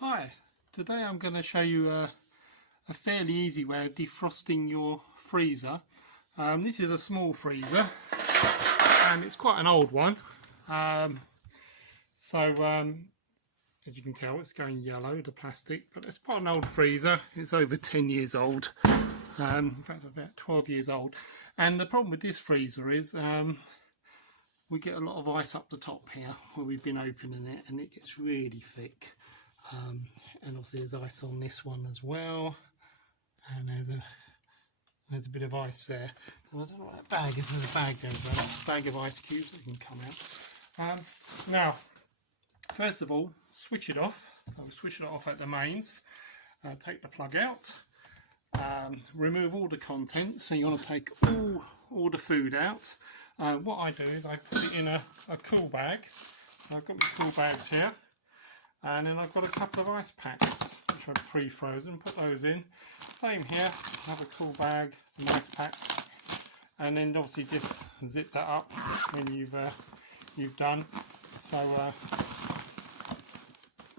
Hi, today I'm going to show you a fairly easy way of defrosting your freezer. This is a small freezer and it's quite an old one. As you can tell, it's going yellow, the plastic, but it's quite an old freezer. It's over 10 years old, in fact about 12 years old. And the problem with this freezer is we get a lot of ice up the top here where we've been opening it, and it gets really thick. And obviously there's ice on this one as well, and there's a bit of ice there. Well, I don't know what that bag is. There's a bag there as well. A bag of ice cubes that can come out. Now, first of all, switch it off. I'll switch it off at the mains. Take the plug out. Remove all the contents. So you want to take all the food out. What I do is I put it in a cool bag. I've got my cool bags here. And then I've got a couple of ice packs which I've pre-frozen, put those in. Same here, have a cool bag, some ice packs, and then obviously just zip that up when you've done. So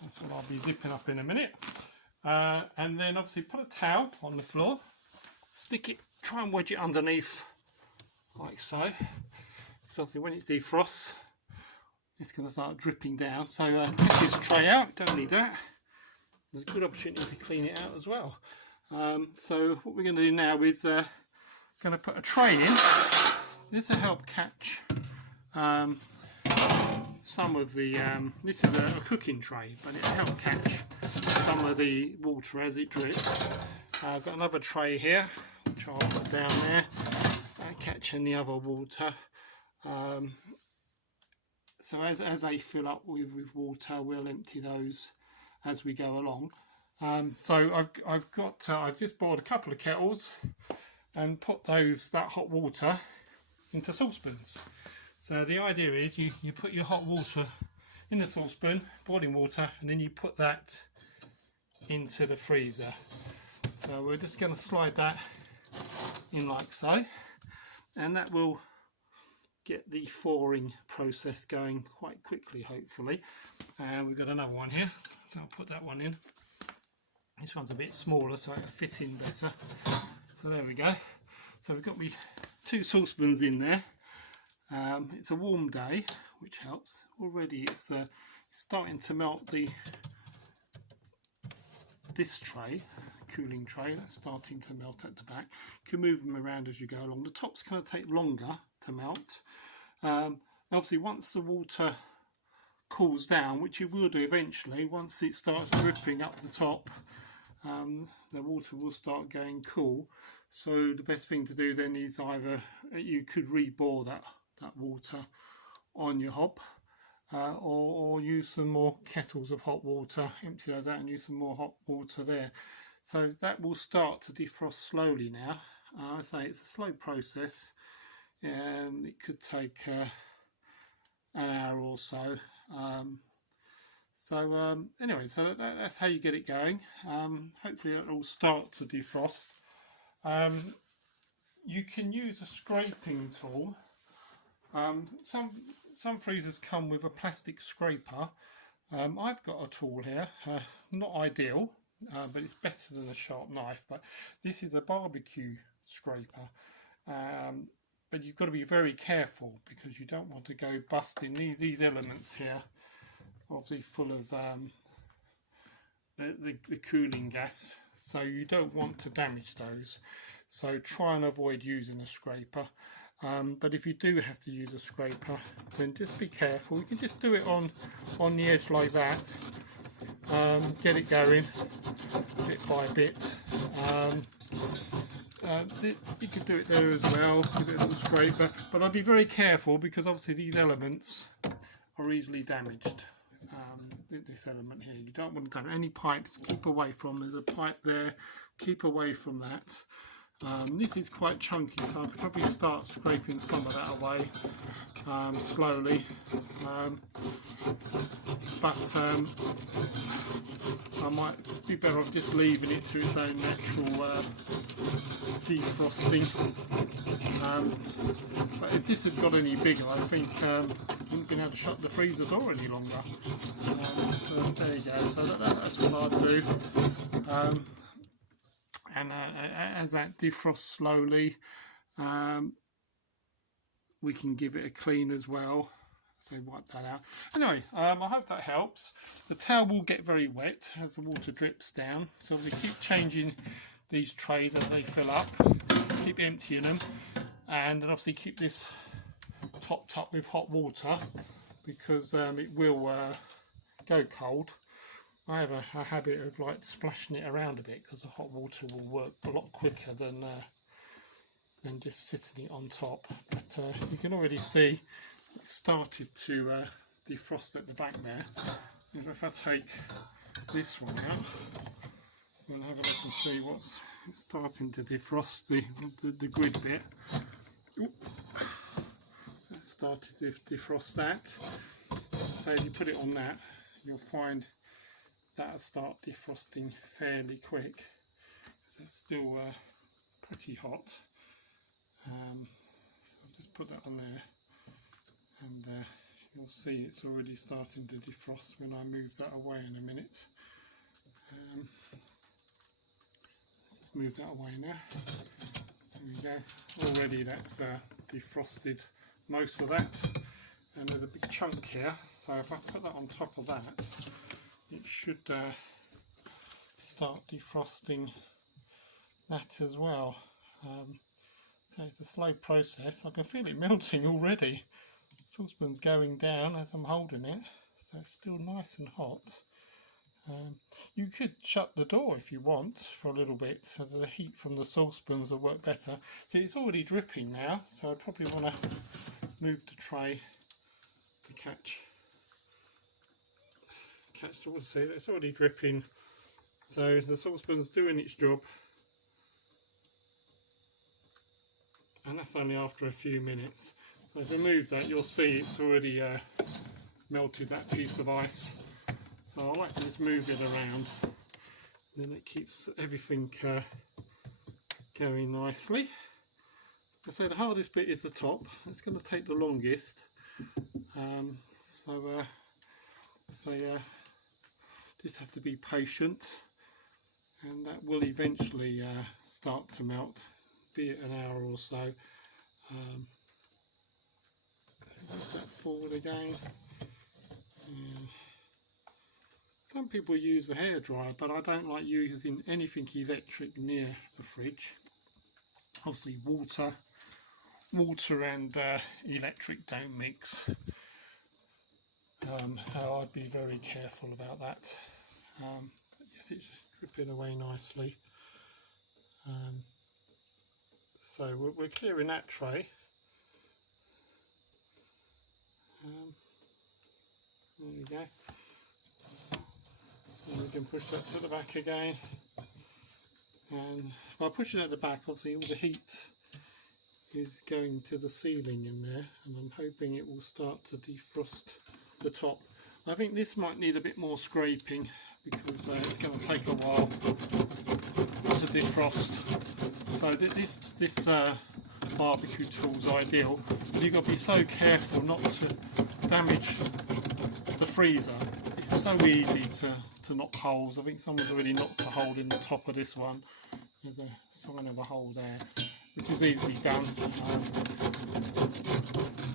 that's what I'll be zipping up in a minute. And then obviously put a towel on the floor, stick it, try and wedge it underneath like so. So obviously when it defrosts, it's going to start dripping down. So take this tray out, don't need that. There's a good opportunity to clean it out as well. So what we're going to do now is going to put a tray in. This will help catch some of the, this is a cooking tray, but it'll help catch some of the water as it drips. I've got another tray here, which I'll put down there, catching the other water. So as they fill up with water, we'll empty those as we go along. So I've just bought a couple of kettles and put that hot water into saucepans. So the idea is you put your hot water in the saucepan, boiling water, and then you put that into the freezer. So we're just going to slide that in like so, and that will get the thawing process going quite quickly, hopefully. And we've got another one here, so I'll put that one in. This one's a bit smaller, so it'll fit in better. So there we go. So we've got 2 saucepans in there. It's a warm day, which helps. Already it's starting to melt this tray, cooling tray, that's starting to melt at the back. You can move them around as you go along. The top's going to take longer to melt. Obviously once the water cools down, which it will do eventually, once it starts dripping up the top, the water will start going cool. So the best thing to do then is either you could rebore that water on your hob, or use some more kettles of hot water, empty those out and use some more hot water there. So that will start to defrost slowly now. I say it's a slow process. It could take an hour or so. Anyway, so that's how you get it going. Hopefully it will start to defrost. You can use a scraping tool. Some freezers come with a plastic scraper. I've got a tool here, not ideal, but it's better than a sharp knife. But this is a barbecue scraper. But you've got to be very careful because you don't want to go busting these elements here, obviously full of the cooling gas, so you don't want to damage those. So try and avoid using a scraper. But if you do have to use a scraper, then just be careful. You can just do it on the edge like that. Get it going bit by bit. You could do it there as well, give it a little scraper, but I'd be very careful because obviously these elements are easily damaged. This element here, you don't want to touch any pipes, keep away from. There's a pipe there, keep away from that. This is quite chunky, so I could probably start scraping some of that away slowly, but I might be better off just leaving it to its own natural defrosting. But if this had got any bigger, I think I wouldn't been able to shut the freezer door any longer. So there you go. So that's what I do. And as that defrosts slowly, we can give it a clean as well. So wipe that out. Anyway, I hope that helps. The towel will get very wet as the water drips down, so we keep changing these trays as they fill up, keep emptying them, and obviously keep this topped up with hot water, because it will go cold. I have a habit of like splashing it around a bit, because the hot water will work a lot quicker than just sitting it on top. But you can already see it started to defrost at the back there. And if I take this one out, we'll have a look and see what's starting to defrost, the grid bit. It started to defrost that. So if you put it on that, you'll find that'll start defrosting fairly quick. So it's still pretty hot. So I'll just put that on there, and you'll see it's already starting to defrost when I move that away in a minute. Let's just move that away now. There we go. Already that's defrosted most of that, and there's a big chunk here, so if I put that on top of that, it should start defrosting that as well. So it's a slow process. I can feel it melting already. The saucepan's going down as I'm holding it, so it's still nice and hot. You could shut the door if you want for a little bit, so the heat from the saucepans will work better. See, it's already dripping now, so I probably want to move the tray to catch the water. See, it's already dripping, so the saucepan's doing its job, and that's only after a few minutes. So if I move that, you'll see it's already melted that piece of ice. So I like to just move it around, and then it keeps everything going nicely. I say the hardest bit is the top. It's going to take the longest. Just have to be patient, and that will eventually start to melt, be it an hour or so. Move that forward again. Some people use the hairdryer, but I don't like using anything electric near a fridge. Obviously water and electric don't mix, so I'd be very careful about that. Yes, it's dripping away nicely. So we're clearing that tray. There we go. And we can push that to the back again. And by pushing it at the back, obviously all the heat is going to the ceiling in there, and I'm hoping it will start to defrost the top. I think this might need a bit more scraping, because it's going to take a while to defrost. So this barbecue tool is ideal, but you've got to be so careful not to damage the freezer. It's so easy to knock holes. I think someone's already knocked a hole in the top of this one. There's a sign of a hole there, which is easily done.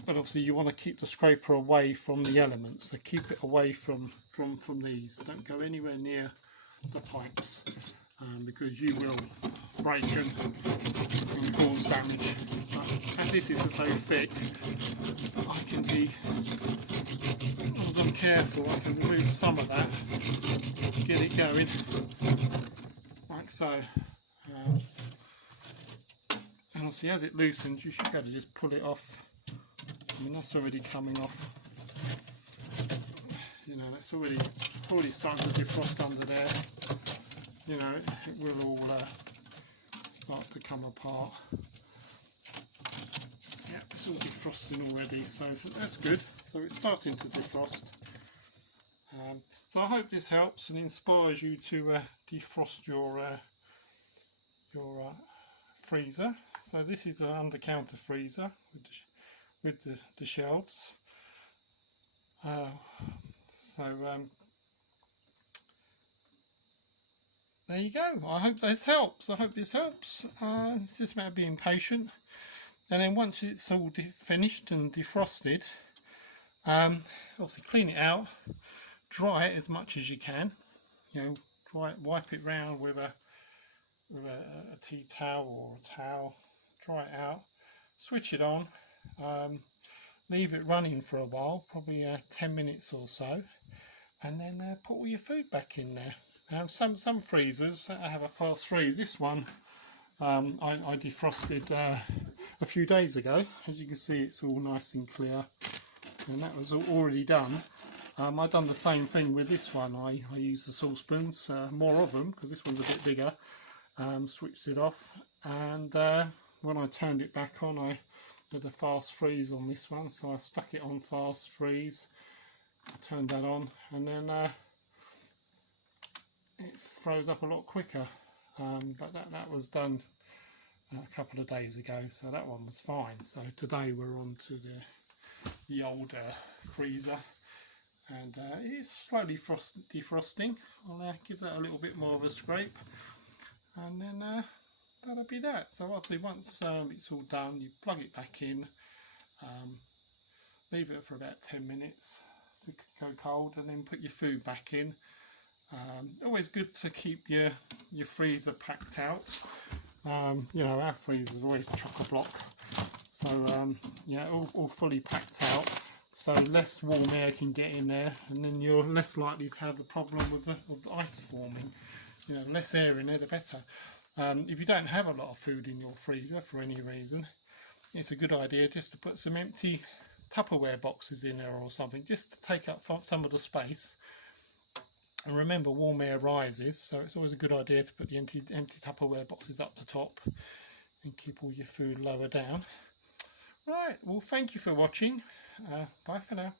But obviously you want to keep the scraper away from the elements, so keep it away from these. Don't go anywhere near the pipes, because you will break them and cause damage. But as this is so thick, I can be, as long as I'm careful, I can remove some of that, get it going, like so. And obviously as it loosens, you should be able to just pull it off. I mean, that's already coming off. You know, that's already starting to defrost under there. You know, it will all start to come apart. Yeah, it's all defrosting already, so that's good. So it's starting to defrost. So I hope this helps and inspires you to defrost your freezer. So this is an under-counter freezer with the shelves. there you go. I hope this helps. It's just a matter of being patient. And then once it's all finished and defrosted, obviously clean it out, dry it as much as you can. You know, dry it, wipe it round with a tea towel or a towel, dry it out, switch it on, leave it running for a while, probably 10 minutes or so, and then put all your food back in there. Some freezers have a fast freeze. This one I defrosted a few days ago. As you can see, it's all nice and clear, and that was already done. I've done the same thing with this one. I used the saucepans, more of them because this one's a bit bigger. Switched it off, and when I turned it back on, I did a fast freeze on this one, so I stuck it on fast freeze, turned that on, and then it froze up a lot quicker. But that was done a couple of days ago, so that one was fine. So today we're on to the older freezer, and it's slowly defrosting. I'll give that a little bit more of a scrape, and then that'll be that. So obviously once it's all done, you plug it back in, leave it for about 10 minutes to go cold, and then put your food back in. Always good to keep your freezer packed out. You know, our freezer is always chock-a-block, so yeah, all fully packed out, so less warm air can get in there, and then you're less likely to have the problem with the ice forming. You know, less air in there, the better. If you don't have a lot of food in your freezer for any reason, it's a good idea just to put some empty Tupperware boxes in there or something, just to take up some of the space. And remember, warm air rises, so it's always a good idea to put the empty Tupperware boxes up the top and keep all your food lower down. Right, well, thank you for watching. Bye for now.